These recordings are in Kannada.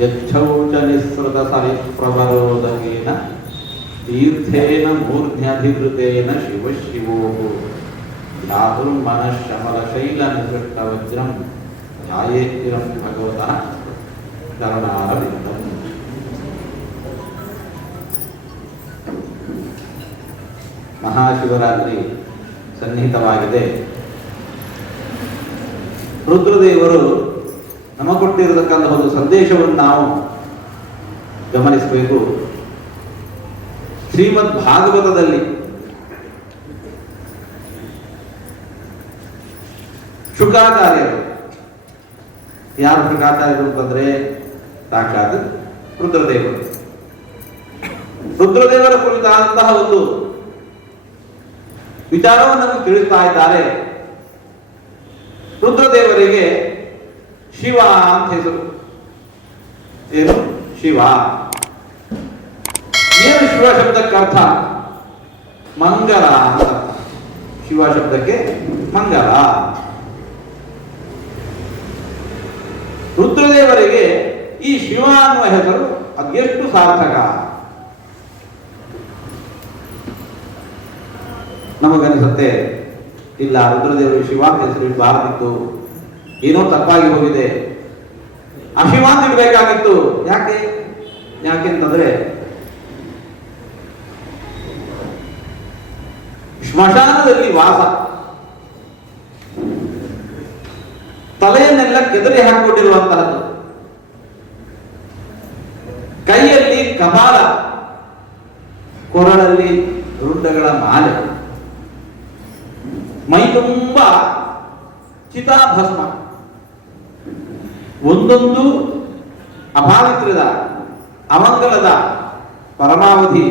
ಯಚ್ಛೌಚ ನಿಸ್ಸೃತ ಸರಿಪ್ರವರೋದಕೇನ ತೀರ್ಥೇನ ಮೂರ್ಧ್ನ್ಯಧಿಕೃತೇನ ಶಿವ ಶಿವೋ ಧಾತುರ್ಮನಃಶಮಲ ಶೈಲ ನಿಕೃಷ್ಟ ವಜ್ರಂ ಧ್ಯಾಯೇತ್ತಿರಂ ಭಗವತಃ ಕರುಣಾರವಿಂದಂ. ಮಹಾಶಿವರಾತ್ರಿ ಸನ್ನಿಹಿತವಾಗಿದೆ. ರುದ್ರದೇವರು ನಮಗೆ ಕೊಟ್ಟಿರತಕ್ಕಂಥ ಒಂದು ಸಂದೇಶವನ್ನು ನಾವು ಗಮನಿಸಬೇಕು. ಶ್ರೀಮದ್ ಭಾಗವತದಲ್ಲಿ ಶುಕಾಚಾರ್ಯರು, ಯಾರು ಶುಕಾಚಾರ್ಯರು ಅಂತಂದ್ರೆ ಸಾಕ್ಷಾತ್ ರುದ್ರದೇವರು. ರುದ್ರದೇವರ ಕುರಿತಾದಂತಹ ಒಂದು ವಿಚಾರವನ್ನು ನಮಗೆ ತಿಳಿಸ್ತಾ ಇದ್ದಾರೆ. ರುದ್ರದೇವರಿಗೆ ಶಿವ ಅಂತ ಹೆಸರು. ಏನು ಶಿವ? ಏನು ಶಿವ ಶಬ್ದಕ್ಕೆ ಅರ್ಥ? ಮಂಗಲ ಅಂತ. ಶಿವ ಶಬ್ದಕ್ಕೆ ಮಂಗಲ. ರುದ್ರದೇವರಿಗೆ ಈ ಶಿವ ಅನ್ನುವ ಹೆಸರು ಅದೆಷ್ಟು ಸಾರ್ಥಕ ನಮಗನಿಸುತ್ತೆ. ಇಲ್ಲ, ರುದ್ರದೇವರು ಶಿವ ಅಂತ ಹೆಸರು ಇಡಬಾರ್ದಿತ್ತು, ಏನೋ ತಪ್ಪಾಗಿ ಹೋಗಿದೆ, ಅಶಿವ ಅಂತ ಇಡಬೇಕಾಗಿತ್ತು. ಯಾಕೆಂತಂದ್ರೆ ಸ್ಮಶಾನದಲ್ಲಿ ವಾಸ, ತಲೆಯನ್ನೆಲ್ಲ ಕೆದರಿ ಹಾಕಿಕೊಂಡಿರುವಂತಹದ್ದು, ಕೈಯಲ್ಲಿ ಕಪಾಲ, ಕೊರಳಲ್ಲಿ ರುಂಡಗಳ ಮಾಲೆ, ಮೈ ತುಂಬ ಚಿತಾಭಸ್ಮ, ಒಂದೊಂದು ಅಪಾವಿತ್ರದ ಅಮಂಗಲದ ಪರಮಾವಧಿ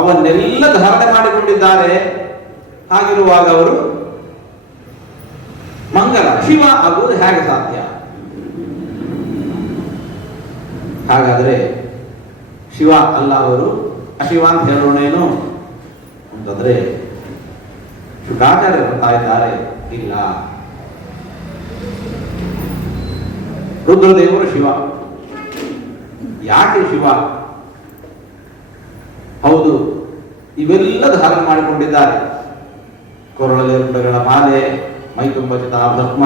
ಅವನ್ನೆಲ್ಲ ಧಾರಣೆ ಮಾಡಿಕೊಂಡಿದ್ದಾರೆ. ಹಾಗಿರುವಾಗ ಅವರು ಮಂಗಲ ಶಿವ ಆಗುವುದು ಹೇಗೆ ಸಾಧ್ಯ? ಹಾಗಾದರೆ ಶಿವ ಅಲ್ಲ, ಅವರು ಅಶಿವ ಅಂತ ಹೇಳೋಣೇನು ಅಂತಂದ್ರೆ ಶುಕಾಚಾರ್ಯ ಬರ್ತಾ ಇದ್ದಾರೆ. ಇಲ್ಲ, ರುದ್ರದೇವರು ಶಿವ. ಯಾಕೆ ಶಿವ? ಹೌದು, ಇವೆಲ್ಲ ಧಾರಣೆ ಮಾಡಿಕೊಂಡಿದ್ದಾರೆ. ಕೊರಳಲ್ಲಿ ರುಂಡಗಳ ಮಾಲೆ, ಮೈ ತುಂಬ ಚಿತಾಭಸ್ಮ,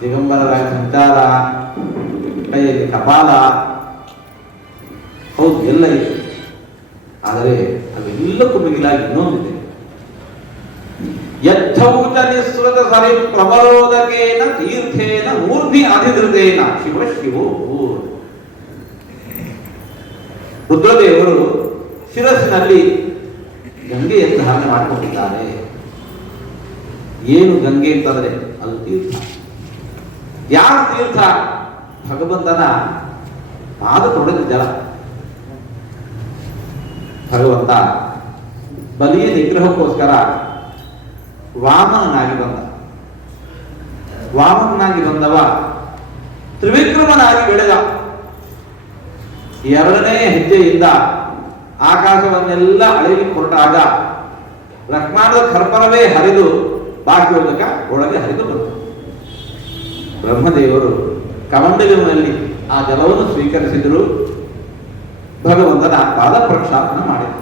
ದಿಗಂಬರರಾಗಿ ಸಂಚಾರ, ಕೈಯಲ್ಲಿ ಕಪಾಲ, ಹೌದು ಎಲ್ಲ ಇದೆ. ಆದರೆ ಅವೆಲ್ಲಕ್ಕೂ ಮಿಗಿಲಾಗಿ ಇನ್ನೊಂದಿದೆ. ಯಚ್ಛೌಚ ನಿಸ್ಸೃತ ಸರಿ ಪ್ರವರೋದಕೇನ ತೀರ್ಥೇನ ಮೂರ್ಧಿ ಅಧಿಧೃತೇನ ಶಿವ ಶಿವೋ. ರುದ್ರದೇವರು ಶಿರಸ್ಸಿನಲ್ಲಿ ಗಂಗೆಯನ್ನು ಧಾರಣೆ ಮಾಡಿಕೊಂಡಿದ್ದಾರೆ. ಏನು ಗಂಗೆ ಅಂತಂದ್ರೆ ಅದು ತೀರ್ಥ. ಯಾವ ತೀರ್ಥ? ಭಗವಂತನ ಪಾದ ತೊಡೆದ ಜಲ. ಭಗವಂತ ಬಲಿಯ ನಿಗ್ರಹಕ್ಕೋಸ್ಕರ ವಾಮನಾಗಿ ಬಂದವ ತ್ರಿವಿಕ್ರಮನಾಗಿ ಬೆಳೆದ. ಎರಡನೇ ಹೆಜ್ಜೆಯಿಂದ ಆಕಾಶವನ್ನೆಲ್ಲ ಅಳೆಯಲಿಕ್ಕೆ ಹೊರಟಾಗ ಲಕ್ಷ್ಮಣದ ಕರ್ಪರವೇ ಹರಿದು ಬಾಕಿಯೋದಕ ಒಳಗೆ ಹರಿದು ಬಂತು. ಬ್ರಹ್ಮದೇವರು ಕಮಂಡಲಿನಲ್ಲಿ ಆ ಜಲವನ್ನು ಸ್ವೀಕರಿಸಿದರು. ಭಗವಂತನ ಪಾದ ಪ್ರಕ್ಷಾಪನ ಮಾಡಿದರು.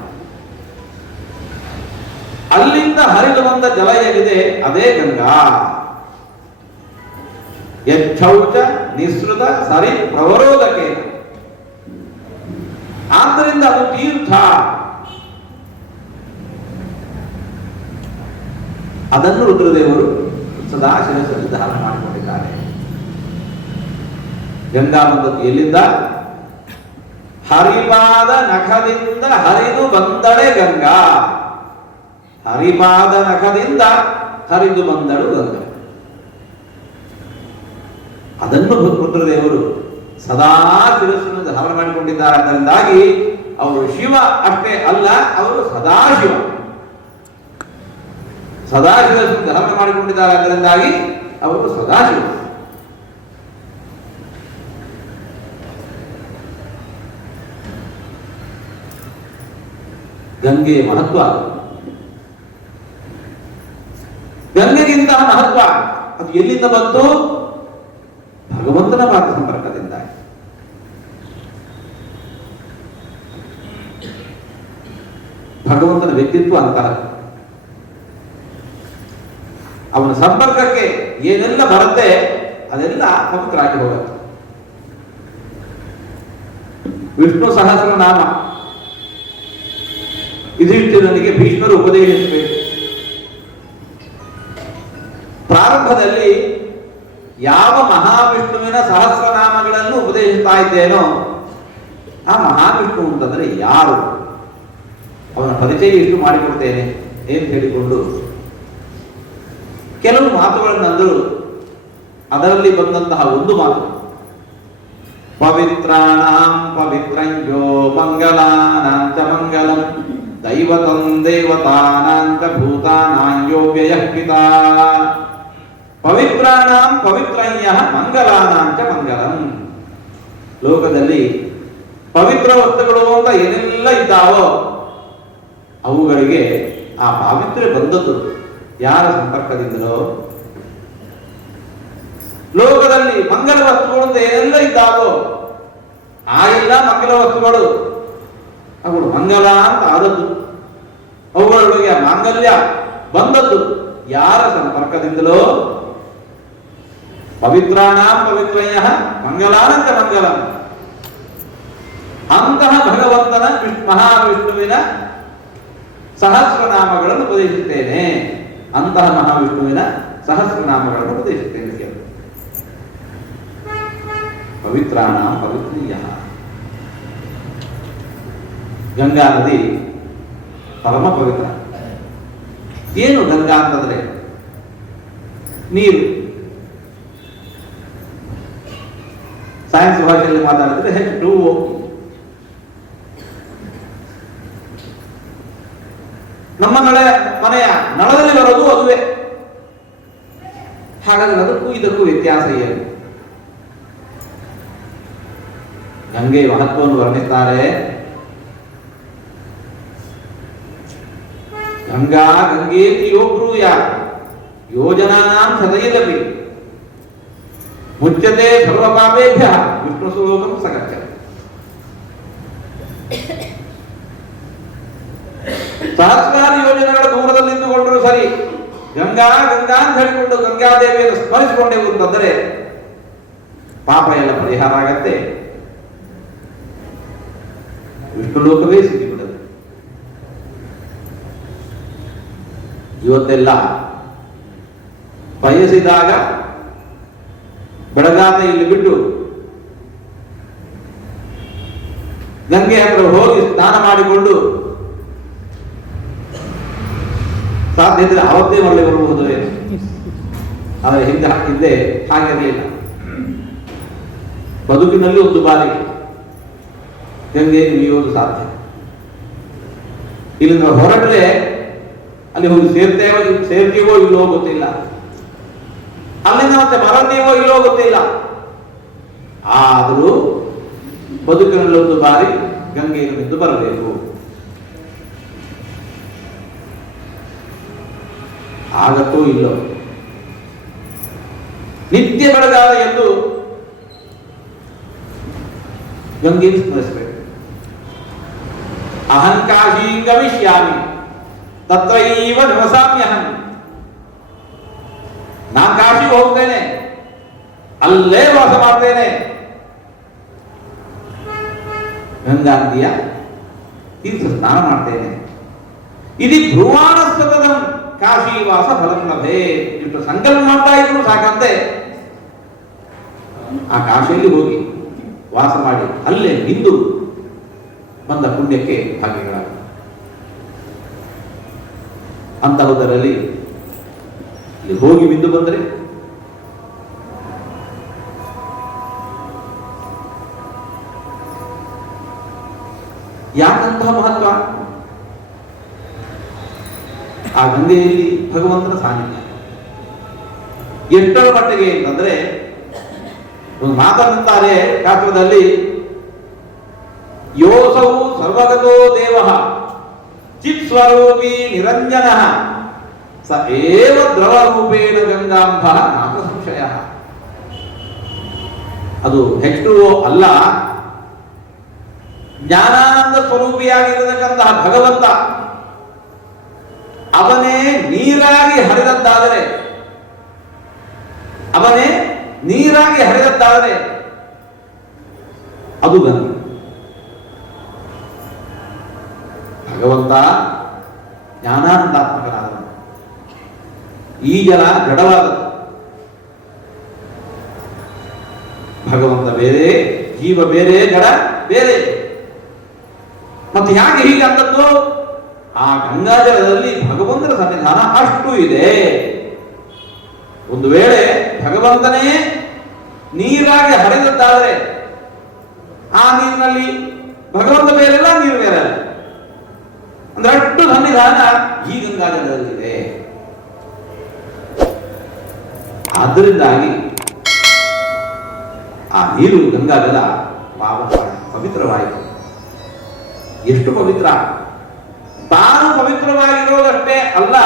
ಅಲ್ಲಿಂದ ಹರಿದು ಬಂದ ಜಲ ಏನಿದೆ ಅದೇ ಗಂಗಾ. ಯಚ್ಛೌಚ ನಿಸ್ಸೃತ ಸರಿ ಪ್ರವರೋದಕೆ. ಆದ್ದರಿಂದ ಅದು ತೀರ್ಥ. ಅದನ್ನು ರುದ್ರದೇವರು ಸದಾ ಶಿರಸ್ಸಲ್ಲಿ ಧಾರಣ ಮಾಡಿಕೊಂಡಿದ್ದಾರೆ. ಗಂಗಾ ಬಂದದ್ದು ಎಲ್ಲಿಂದ? ಹರಿಪಾದ ನಖದಿಂದ ಹರಿದು ಬಂದಳೆ ಗಂಗಾ. ಹರಿಪಾದ ನಖದಿಂದ ಹರಿದು ಬಂದಳು ಗಂಗಾ. ಅದನ್ನು ರುದ್ರದೇವರು ಸದಾ ಶಿರಸ್ಸನ್ನು ಧಾರಣ ಮಾಡಿಕೊಂಡಿದ್ದಾರೆ. ಅದರಿಂದಾಗಿ ಅವರು ಶಿವ ಅಷ್ಟೇ ಅಲ್ಲ, ಅವರು ಸದಾಶಿವ. ಸದಾಶಿವವನ್ನು ಧಾರಣ ಮಾಡಿಕೊಂಡಿದ್ದಾರೆ. ಅದರಿಂದಾಗಿ ಅವರು ಸದಾಶಿವ. ಗಂಗೆಯ ಮಹತ್ವ, ಗಂಗೆಗಿಂತ ಮಹತ್ವ ಅದು ಎಲ್ಲಿಂದ ಬಂತು? ಭಗವಂತನ ಪಾದ ಸಂಪರ್ಕದಿಂದ. ಭಗವಂತನ ವ್ಯಕ್ತಿತ್ವ ಅಂತರ. ಅವನ ಸಂಪರ್ಕಕ್ಕೆ ಏನೆಲ್ಲ ಬರುತ್ತೆ ಅದೆಲ್ಲ ಪವಿತ್ರ ಆಗಿ ಹೋಗುತ್ತೆ. ವಿಷ್ಣು ಸಹಸ್ರನಾಮ ಯುಧಿಷ್ಠಿರನಿಗೆ ಭೀಷ್ಮರು ಉಪದೇಶಿಸಬೇಕು. ಪ್ರಾರಂಭದಲ್ಲಿ ಯಾವ ಮಹಾವಿಷ್ಣುವಿನ ಸಹಸ್ರನಾಮಗಳನ್ನು ಉಪದೇಶಿಸ್ತಾ ಇದ್ದೇನೋ ಆ ಮಹಾವಿಷ್ಣು ಅಂತಂದ್ರೆ ಯಾರು, ಅವನ ಪರಿಚಯ ಎಷ್ಟು ಮಾಡಿಕೊಡ್ತೇನೆ ಅಂತ ಹೇಳಿಕೊಂಡು ಕೆಲವು ಮಾತುಗಳನ್ನಂದರು. ಅದರಲ್ಲಿ ಬಂದಂತಹ ಒಂದು ಮಾತು, ಪವಿತ್ರಾಣಾಂ ಪವಿತ್ರಂಜೋ ಮಂಗಲಾನಾಂಚ ಮಂಗಲಂ ದೈವತಂ ದೇವತಾನಾಂಚ ಭೂತಾನಾಂಚೋ ವ್ಯಯಃ ಪಿತಾ. ಪವಿತ್ರಾಣಾಂ ಪವಿತ್ರಯ್ಯಃ ಮಂಗಲಾನಾಂಚ ಮಂಗಲಂ. ಲೋಕದಲ್ಲಿ ಪವಿತ್ರ ವಸ್ತುಗಳು ಅಂತ ಏನೆಲ್ಲ ಇದ್ದಾವೋ ಅವುಗಳಿಗೆ ಆ ಪಾವಿತ್ರ್ಯ ಬಂದದ್ದು ಯಾರ ಸಂಪರ್ಕದಿಂದಲೋ. ಲೋಕದಲ್ಲಿ ಮಂಗಲ ವಸ್ತುಗಳು ಅಂತ ಏನೆಲ್ಲ ಇದ್ದಾವೋ ಆ ಎಲ್ಲ ಮಂಗಲ ವಸ್ತುಗಳು ಅವುಗಳು ಮಂಗಲ ಅಂತ ಆದದ್ದು, ಅವುಗಳೊಳಗೆ ಮಾಂಗಲ್ಯ ಬಂದದ್ದು ಯಾರ ಸಂಪರ್ಕದಿಂದಲೋ. ಪವಿತ್ರಾಣಾಂ ಪವಿತ್ರಯ್ಯಃ ಮಂಗಲಾನಂಚ ಮಂಗಲಂ. ಅಂತಹ ಭಗವಂತನ ಮಹಾವಿಷ್ಣುವಿನ ಸಹಸ್ರನಾಮಗಳನ್ನು ಉಪದೇಶಿಸುತ್ತೇನೆ. ಅಂತಹ ಮಹಾವಿಷ್ಣುವಿನ ಸಹಸ್ರನಾಮಗಳನ್ನು ಉಪದೇಶಿಸುತ್ತೇನೆ. ಪವಿತ್ರಾಣಾಂ ಪವಿತ್ರೀಯಃ. ಗಂಗಾ ನದಿ ಪರಮ ಪವಿತ್ರ. ಏನು ಗಂಗಾ ಅಂತಂದ್ರೆ ನೀರು. ಸೈನ್ಸ್ ಭಾಷೆಯಲ್ಲಿ ಮಾತಾಡಿದ್ರೆ H2O. ನಮ್ಮ ಮನೆಯ ನಳದಲ್ಲಿ ಬರೋದು ಅದುವೇ. ಹಾಗಾದ್ರೆ ಅದಕ್ಕೂ ಇದಕ್ಕೂ ವ್ಯತ್ಯಾಸ ಏನು? ಗಂಗೆ ಮಹತ್ವವನ್ನು ವರ್ಣಿಸ್ತಾರೆ. ಗಂಗಾ ಗಂಗೇತಿ ಯೋ ಬ್ರೂಯಾತ್ ಯೋಜನಾನಾಂ ಸದೈರಪಿ ಮುಚ್ಯತೆ ಸರ್ವಪಾಪೇಭ್ಯಃ ವಿಷ್ಣು ಸುಲೋಕಂ ಸಗತ್ಯ. ಸಹಸ್ರಾರು ಯೋಜನೆಗಳ ದೂರದಲ್ಲಿದ್ದುಕೊಂಡರೂ ಸರಿ, ಗಂಗಾ ಗಂಗಾ ಅಂತ ಹೇಳಿಕೊಂಡು ಗಂಗಾದೇವಿಯನ್ನು ಸ್ಮರಿಸಿಕೊಂಡೆವು ಅಂತಂದರೆ ಪಾಪ ಎಲ್ಲ ಪರಿಹಾರ ಆಗತ್ತೆ, ವಿಷ್ಣು ಲೋಕವೇ ಸಿಕ್ಕಿಬಿಡುತ್ತೆ. ಇವತ್ತೆಲ್ಲ ಬಯಸಿದಾಗ ಬೆಳಗಾತ ಇಲ್ಲಿ ಬಿಟ್ಟು ಗಂಗೆ ಹತ್ರ ಹೋಗಿ ಸ್ನಾನ ಮಾಡಿಕೊಂಡು ಸಾಧ್ಯ ಇದ್ರೆ ಅವತ್ತೇ ಮರಳಿ ಬರಬಹುದು. ಆದರೆ ಹಿಂದೆ ಹಾಗಿರಲಿಲ್ಲ. ಬದುಕಿನಲ್ಲಿ ಒಂದು ಬಾರಿ ಗಂಗೆ ಇಳಿಯೋದು ಸಾಧ್ಯ. ಇಲ್ಲಿಂದ ಹೊರಟ್ರೆ ಅಲ್ಲಿ ಹೋಗಿ ಸೇರ್ತೀವೋ ಇಲ್ಲೋ ಗೊತ್ತಿಲ್ಲ, ಅಲ್ಲಿಂದ ಮತ್ತೆ ಮರತೀವೋ ಇಲ್ಲೋ ಗೊತ್ತಿಲ್ಲ. ಆದರೂ ಬದುಕಿನಲ್ಲಿ ಒಂದು ಬಾರಿ ಗಂಗೆಯನ್ನು ಬಿದ್ದು ಬರಬೇಕು. ಆಗತ್ತೋ ಇಲ್ಲೋ ನಿತ್ಯ ಬೆಳಗಾದ ಎಂದು ಗಂಗೆಯನ್ನು ಸ್ಮರಿಸಬೇಕು. ಅಹಂಕಾಶೀಂ ಗಮಿಷ್ಯಾಮಿ ತತ್ರೈವ ನಿವಸಾಮ್ಯಹಂ. ನಾನು ಕಾಶಿಗೆ ಹೋಗ್ತೇನೆ, ಅಲ್ಲೇ ವಾಸ ಮಾಡ್ತೇನೆ. ಗಂಗಾ ನದಿಯ ತೀರ್ಥ ಸ್ನಾನ ಮಾಡ್ತೇನೆ. ಇದು ಭ್ರುವಾಣ ಸತತಂ ಕಾಶಿವಾಸ ಫಲಂ ಲಭೆ. ಇಷ್ಟು ಸಂಕಲ್ಪ ಮಾಡ್ತಾ ಇದ್ರು ಸಾಕಂತೆ ಆ ಕಾಶಿಯಲ್ಲಿ ಹೋಗಿ ವಾಸ ಮಾಡಿ ಅಲ್ಲೇ ನಿಂದು ಬಂದ ಪುಣ್ಯಕ್ಕೆ ಭಾಗ್ಯಗಳ. ಅಂತಹುದರಲ್ಲಿ ಹೋಗಿ ಬಿಂದು ಬಂದರೆ ಯಾಕಂತಹ ಮಹತ್ವ? ಆ ಗಂಗೆಯಲ್ಲಿ ಭಗವಂತನ ಸಾನ್ನಿಧ್ಯ ಎಷ್ಟರ ಮಟ್ಟಿಗೆ ಅಂತಂದ್ರೆ ಒಂದು ಮಾತನ್ನುತ್ತಾರೆ ಶಾಸ್ತ್ರದಲ್ಲಿ, ಯೋಸೌ ಸರ್ವಗತೋ ದೇವ ಚಿತ್ ಸ್ವರೂಪಿ ನಿರಂಜನ ಸ ಏವ ದ್ರವ ರೂಪೇಣ ಗಂಗಾಂಬ ನಾಥ ಸಂಶಯ. ಅದು H2O ಅಲ್ಲ, ಜ್ಞಾನಾನಂದ ಸ್ವರೂಪಿಯಾಗಿರತಕ್ಕಂತಹ ಭಗವಂತ ಅವನೇ ನೀರಾಗಿ ಹರಿದದ್ದಾದರೆ ಅದು ಗಂಗೆ. ಭಗವಂತ ಜ್ಞಾನಾನಂದಾತ್ಮಕನಾದವನು. ಈ ಜಲ ಜಡವಾದದ್ದು. ಭಗವಂತ ಬೇರೆ, ಜೀವ ಬೇರೆ, ಜಡ ಬೇರೆ. ಮತ್ತೆ ಯಾಕೆ ಹೀಗೆ ಅಂತದ್ದು? ಆ ಗಂಗಾಜಲದಲ್ಲಿ ಭಗವಂತನ ಸನ್ನಿಧಾನ ಅಷ್ಟು ಇದೆ. ಒಂದು ವೇಳೆ ಭಗವಂತನೇ ನೀರಾಗಿ ಹರಿದದ್ದಾದರೆ ಆ ನೀರಿನಲ್ಲಿ ಭಗವಂತ ಬೇರೆಲ್ಲ, ನೀರು ಬೇರೆಲ್ಲ. ಅಂದ್ರೆ ಅಷ್ಟು ಸನ್ನಿಧಾನ ಈ ಗಂಗಾಜಲದಲ್ಲಿದೆ. ಆದ್ದರಿಂದಾಗಿ ಆ ನೀರು ಗಂಗಾಜಲ ಪವಿತ್ರವಾಯಿತು. ಎಷ್ಟು ಪವಿತ್ರ! ತಾನು ಪವಿತ್ರವಾಗಿರೋದಷ್ಟೇ ಅಲ್ಲ,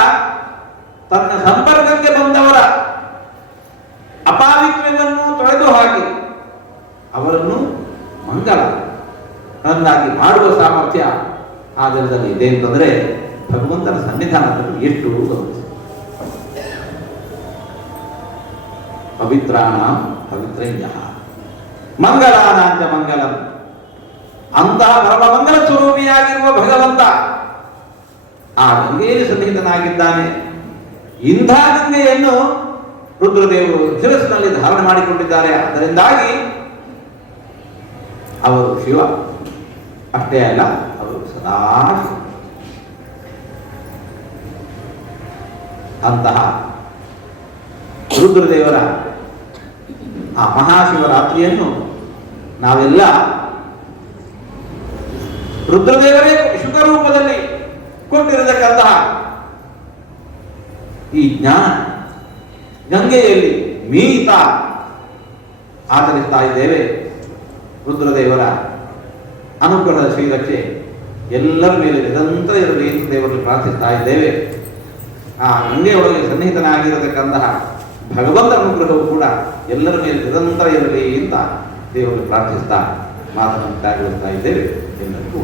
ತನ್ನ ಸಂಪರ್ಕಕ್ಕೆ ಬಂದವರ ಅಪಾವಿತ್ರ್ಯವನ್ನು ತೊಳೆದು ಹಾಕಿ ಅವರನ್ನು ಮಂಗಲನ್ನಾಗಿ ಮಾಡುವ ಸಾಮರ್ಥ್ಯ ಆ ಜಲದಲ್ಲಿ ಇದೆ ಅಂತಂದ್ರೆ ಭಗವಂತನ ಸನ್ನಿಧಾನದಲ್ಲಿ ಎಷ್ಟು ಪವಿತ್ರಾಣ ಪವಿತ್ರಂಜ ಮಂಗಲಾನಾಂಚ ಮಂಗಲಂ. ಅಂತಹ ಪರಮ ಮಂಗಲ ಸ್ವರೂಪಿಯಾಗಿರುವ ಭಗವಂತ ಆ ಗಂಗೆಯಲ್ಲಿ ಸನ್ನಿಹಿತನಾಗಿದ್ದಾನೆ. ಇಂಥ ಗಂಗೆಯನ್ನು ರುದ್ರದೇವರು ಶಿರಸ್ಸಿನಲ್ಲಿ ಧಾರಣೆ ಮಾಡಿಕೊಂಡಿದ್ದಾರೆ. ಅದರಿಂದಾಗಿ ಅವರು ಶಿವ ಅಷ್ಟೇ ಅಲ್ಲ, ಅವರು ಸದಾ ಶಿವ. ಅಂತಹ ರುದ್ರದೇವರ ಆ ಮಹಾಶಿವರಾತ್ರಿಯನ್ನು ನಾವೆಲ್ಲ ರುದ್ರದೇವರೇ ಶುಕ ರೂಪದಲ್ಲಿ ಕೊಟ್ಟಿರತಕ್ಕಂತಹ ಈ ಜ್ಞಾನ ಗಂಗೆಯಲ್ಲಿ ಮೀತ ಆಚರಿಸ್ತಾ ಇದ್ದೇವೆ. ರುದ್ರದೇವರ ಅನುಗ್ರಹದ ಶ್ರೀರಕ್ಷೆ ಎಲ್ಲರ ಮೇಲೆ ನಿರಂತರ ಇರಲಿ ಎಂದು ದೇವರಲ್ಲಿ ಪ್ರಾರ್ಥಿಸ್ತಾ ಇದ್ದೇವೆ. ಆ ಗಂಗೆಯೊಳಗೆ ಸನ್ನಿಹಿತನಾಗಿರತಕ್ಕಂತಹ ಭಗವಂತನ ಅನುಗ್ರಹವು ಕೂಡ ಎಲ್ಲರ ಮೇಲೆ ನಿರಂತರ ಇರಲಿ ಅಂತ ದೇವರಲ್ಲಿ ಪ್ರಾರ್ಥಿಸ್ತಾ ಮಾತನ್ನು ಮುಕ್ತಾಯಗೊಳಿಸ್ತಾ ಇದ್ದೇವೆ. ಎಲ್ಲರಿಗೂ